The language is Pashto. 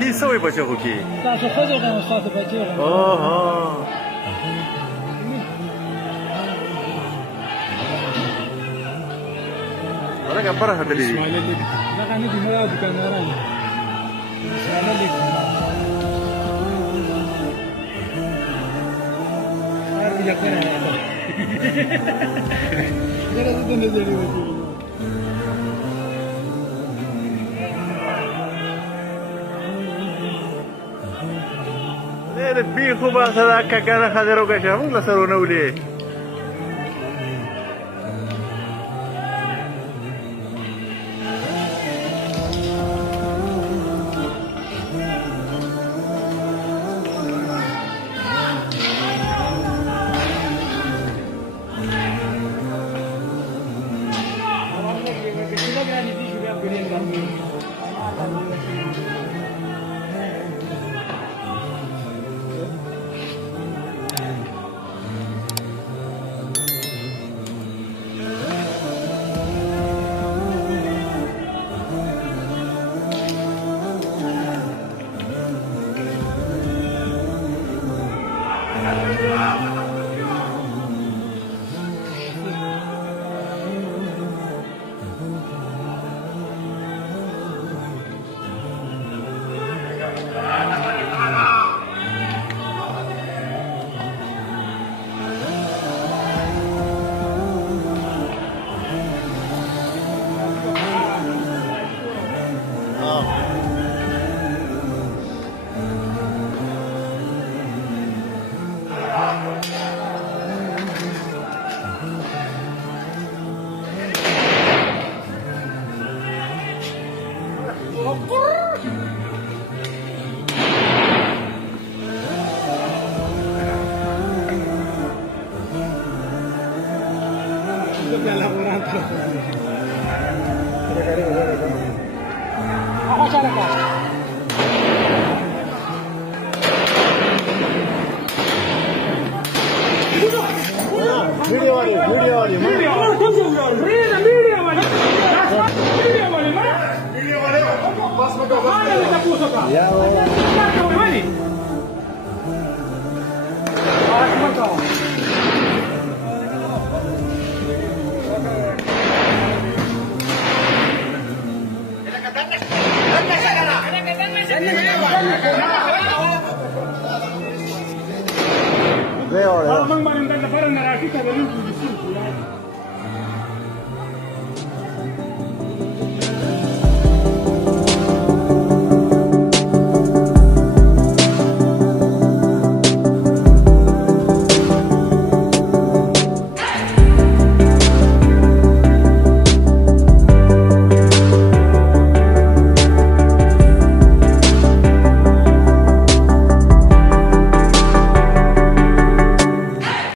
دې سوې بچو خو کې تاسو ښځو غواړم ستاسو بچي غواړم هغه بره هدلې دي دغه نه دي مړه دوکانداران هر بیا کنه نه نه نه نه بيخو بقى صدقك كان خدروا كشافون لسروا نولي Veo, Mang barang dan lebaran narasi tak boleh